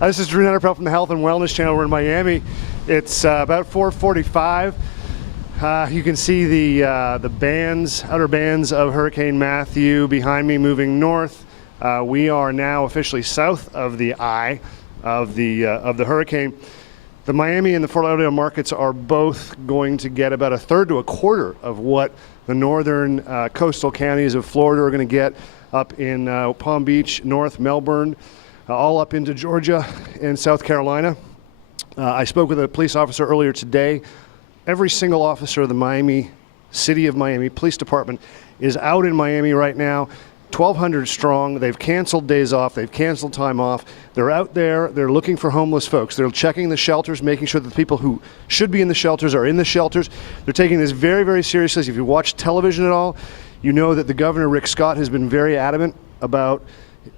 This is Drew Netterpelt from the Health and Wellness Channel. We're in Miami. It's about 4:45. You can see the outer bands of Hurricane Matthew behind me moving north. We are now officially south of the eye of the hurricane. The Miami and the Fort Lauderdale markets are both going to get about a third to a quarter of what the northern coastal counties of Florida are going to get up in Palm Beach, North Melbourne, all up into Georgia and South Carolina. I spoke with a police officer earlier today. Every single officer of the City of Miami Police Department is out in Miami right now, 1,200 strong. They've canceled days off. They've canceled time off. They're out there. They're looking for homeless folks. They're checking the shelters, making sure that the people who should be in the shelters are in the shelters. They're taking this very, very seriously. If you watch television at all, you know that the governor, Rick Scott, has been very adamant about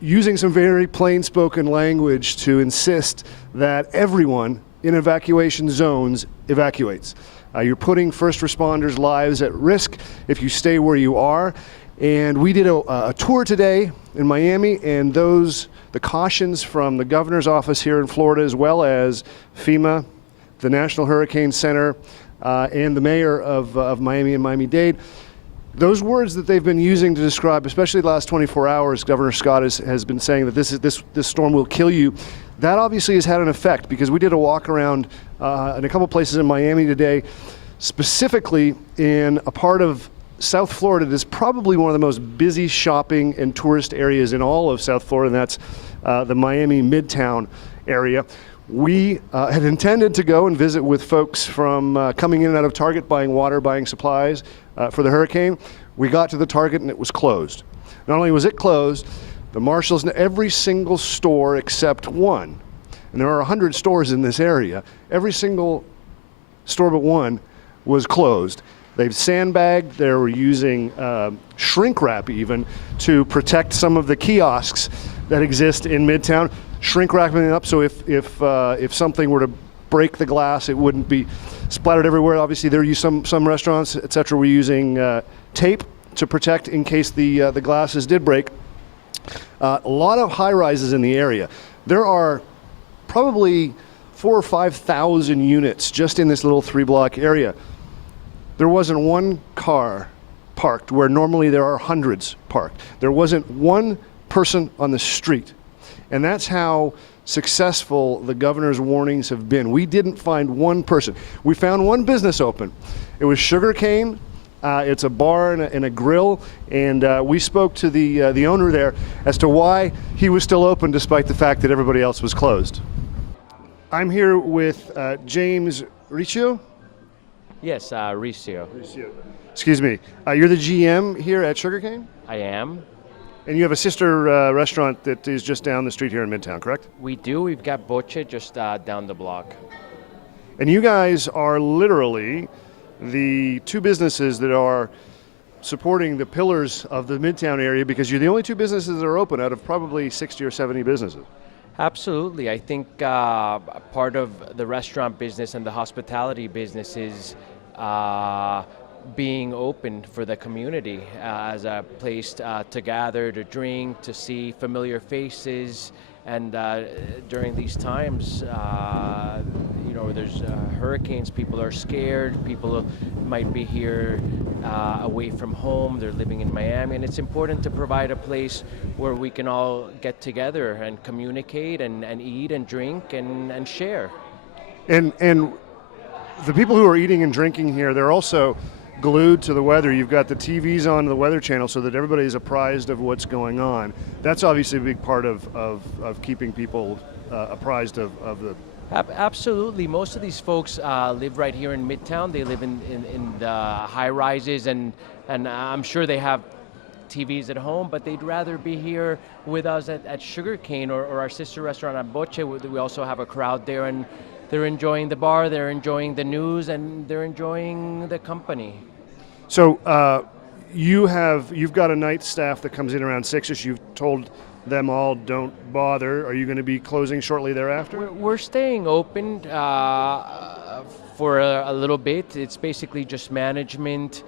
using some very plain-spoken language to insist that everyone in evacuation zones evacuates. You're putting first responders' lives at risk if you stay where you are. And we did a tour today in Miami, and the cautions from the governor's office here in Florida, as well as FEMA, the National Hurricane Center, and the mayor of Miami and Miami-Dade, those words that they've been using to describe, especially the last 24 hours, Governor Scott has been saying that this storm will kill you. That obviously has had an effect, because we did a walk around in a couple places in Miami today, specifically in a part of South Florida that is probably one of the most busy shopping and tourist areas in all of South Florida, and that's the Miami Midtown area. We had intended to go and visit with folks from coming in and out of Target, buying water, buying supplies for the hurricane. We got to the Target and it was closed. Not only was it closed, the marshals in every single store except one, and there are 100 stores in this area, every single store but one was closed. They've sandbagged. They were using shrink wrap even to protect some of the kiosks that exist in Midtown. Shrink wrapping it up so if something were to break the glass, it wouldn't be splattered everywhere. Obviously, there are some restaurants, etc., were using tape to protect in case the glasses did break. A lot of high-rises in the area. There are probably 4,000 or 5,000 units just in this little 3-block area. There wasn't one car parked where normally there are hundreds parked. There wasn't one person on the street. And that's how successful the governor's warnings have been. We didn't find one person. We found one business open. It was Sugarcane. It's a bar and a grill, and we spoke to the owner there as to why he was still open despite the fact that everybody else was closed. I'm here with James Riccio. Yes, Riccio. Excuse me. You're the GM here at Sugarcane? I am. And you have a sister restaurant that is just down the street here in Midtown, correct? We do. We've got Boche just down the block. And you guys are literally the two businesses that are supporting the pillars of the Midtown area, because you're the only two businesses that are open out of probably 60 or 70 businesses. Absolutely. I think part of the restaurant business and the hospitality business is being open for the community as a place to gather, to drink, to see familiar faces. And during these times, there's hurricanes, people are scared, people might be here away from home, they're living in Miami, and it's important to provide a place where we can all get together and communicate and eat and drink and share. And the people who are eating and drinking here, they're also glued to the weather. You've got the TVs on the Weather Channel so that everybody is apprised of what's going on. That's obviously a big part of keeping people apprised of the... Absolutely. Most of these folks live right here in Midtown. They live in the high rises, and I'm sure they have TVs at home, but they'd rather be here with us at Sugarcane or our sister restaurant at Boche. We also have a crowd there, and they're enjoying the bar, they're enjoying the news, and they're enjoying the company. So you've got a night staff that comes in around 6ish. You've told them all don't bother. Are you going to be closing shortly thereafter? We're staying open for a little bit. It's basically just management.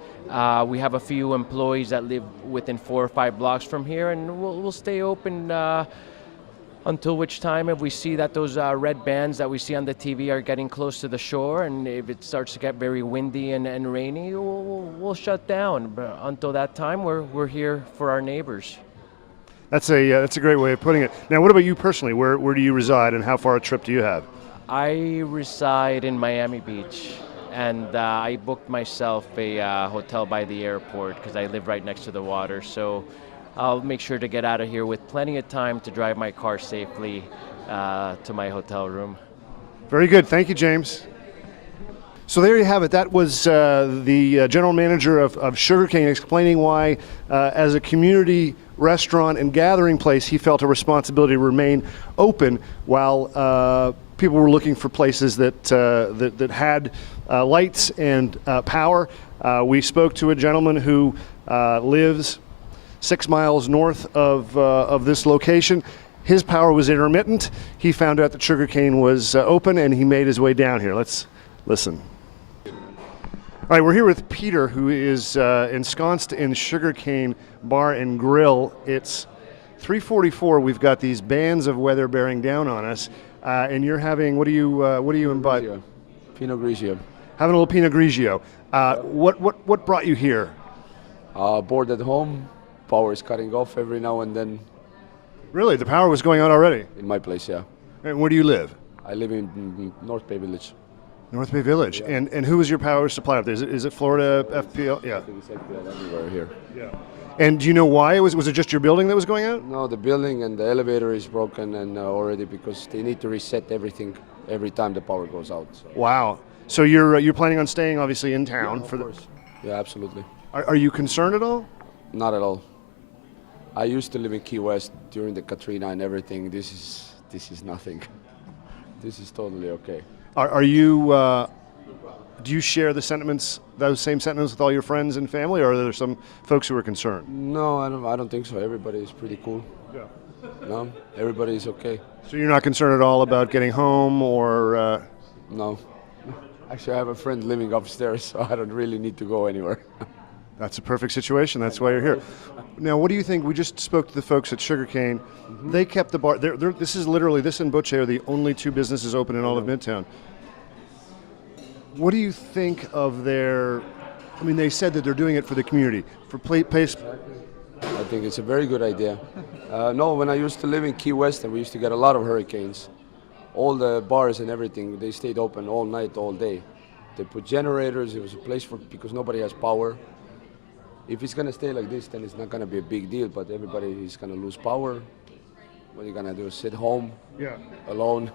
We have a few employees that live within 4 or 5 blocks from here, and we'll stay open Until which time, if we see that those red bands that we see on the TV are getting close to the shore, and if it starts to get very windy and rainy, we'll shut down. But until that time, we're here for our neighbors. That's a great way of putting it. Now, what about you personally? Where do you reside, and how far a trip do you have? I reside in Miami Beach, and I booked myself a hotel by the airport because I live right next to the water. So I'll make sure to get out of here with plenty of time to drive my car safely to my hotel room. Very good. Thank you, James. So there you have it. That was the general manager of Sugarcane explaining why, as a community restaurant and gathering place, he felt a responsibility to remain open while people were looking for places that had lights and power. We spoke to a gentleman who lives 6 miles north of this location. His power was intermittent. He found out that Sugarcane was open, and he made his way down here. Let's listen. All right, we're here with Peter, who is ensconced in Sugarcane Bar and Grill. It's 3:44. We've got these bands of weather bearing down on us, and you're having what do you imbibe? Pinot Grigio. Having a little Pinot Grigio. What brought you here? Bored at home. Power is cutting off every now and then. Really, the power was going on already. In my place, yeah. And where do you live? I live in North Bay Village. North Bay Village. Yeah. And who is your power supply up there? Is it Florida FPL? Yeah. I think it's FPL everywhere here. Yeah. And do you know why? Was it just your building that was going out? No, the building and the elevator is broken and already because they need to reset everything every time the power goes out. So. Wow. So you're planning on staying obviously in town yeah, for the. Yeah, absolutely. Are you concerned at all? Not at all. I used to live in Key West during the Katrina and everything. This is nothing. This is totally okay. Are you? Do you share the sentiments, those same sentiments, with all your friends and family, or are there some folks who are concerned? No, I don't think so. Everybody is pretty cool. Yeah. No, everybody is okay. So you're not concerned at all about getting home, or? No. Actually, I have a friend living upstairs, so I don't really need to go anywhere. That's a perfect situation. That's why you're here. Now, what do you think? We just spoke to the folks at Sugarcane. Mm-hmm. They kept the bar. This and Butche are the only two businesses open in all of Midtown. What do you think of their? I mean, they said that they're doing it for the community, for place. I think it's a very good idea. No, when I used to live in Key West, and we used to get a lot of hurricanes, all the bars and everything, they stayed open all night, all day. They put generators. It was a place for because nobody has power. If it's going to stay like this, then it's not going to be a big deal, but everybody is going to lose power. What you're going to do is sit home, alone,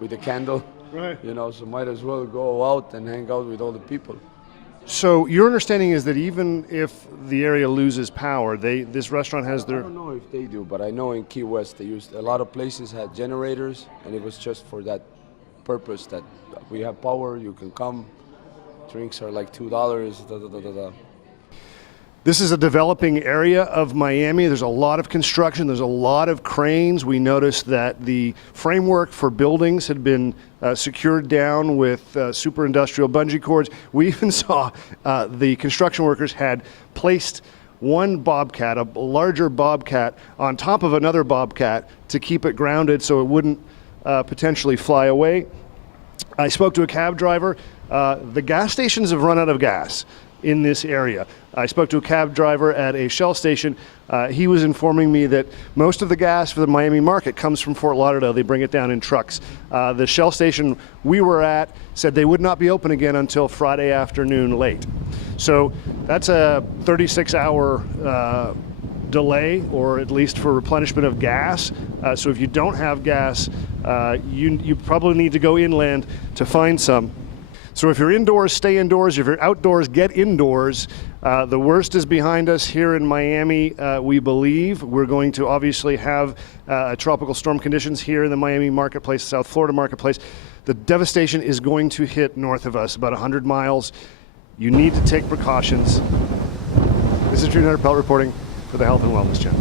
with a candle, right? You know, so might as well go out and hang out with all the people. So your understanding is that even if the area loses power, this restaurant has their... I don't know if they do, but I know in Key West they used, a lot of places had generators, and it was just for that purpose that we have power, you can come, drinks are like $2, This is a developing area of Miami. There's a lot of construction. There's a lot of cranes. We noticed that the framework for buildings had been secured down with super industrial bungee cords. We even saw the construction workers had placed one bobcat, a larger bobcat, on top of another bobcat to keep it grounded so it wouldn't potentially fly away. I spoke to a cab driver. The gas stations have run out of gas in this area. I spoke to a cab driver at a Shell station. He was informing me that most of the gas for the Miami market comes from Fort Lauderdale. They bring it down in trucks. The Shell station we were at said they would not be open again until Friday afternoon late. So that's a 36-hour delay, or at least for replenishment of gas. So if you don't have gas, you probably need to go inland to find some. So if you're indoors, stay indoors. If you're outdoors, get indoors. The worst is behind us here in Miami, we believe. We're going to obviously have tropical storm conditions here in the Miami marketplace, South Florida marketplace. The devastation is going to hit north of us, about 100 miles. You need to take precautions. This is Drew Nutter Pelt reporting for the Health and Wellness Channel.